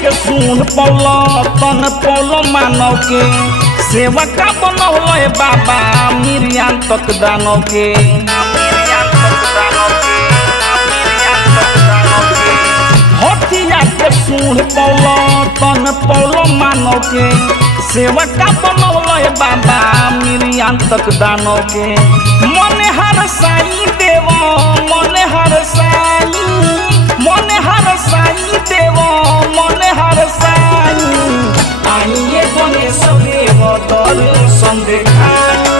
के सुन पौलो तन पौलो मानव के सेवका बनौले बाबा मिरियान तक दानव के हथिया के सुन पौलो तन पौलो मानव के सेवका बनौले बाबा मिरियान तक दानव के मने हर साई देव मने हर साई मने हर साई देव मने हर साई आइए गणेश देव दर्शन देखाई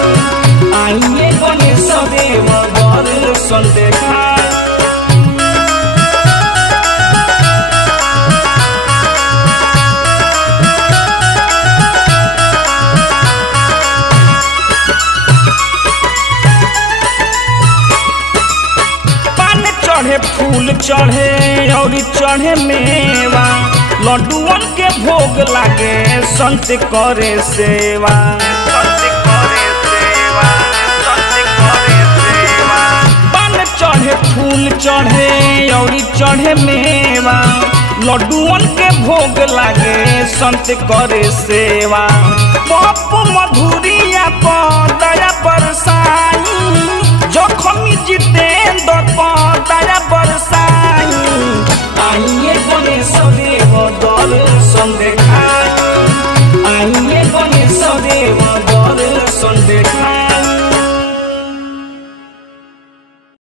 आइए गणेश देव दर्शन देखाई चढ़े फूल चढ़े और चढ़े मेवा लड्डुअन के भोग लागे संत करे सेवा पान चढ़े फूल चढ़े और चढ़े मेवा लड्डुअन के भोग लागे संत करे सेवा पप्पू मधुरिया पर दया बरसाई जखमी जितेंद्र पर दया बरसाई आइए गणेश देव दर्शन देखाई आइए गणेश देव दर्शन देखाई।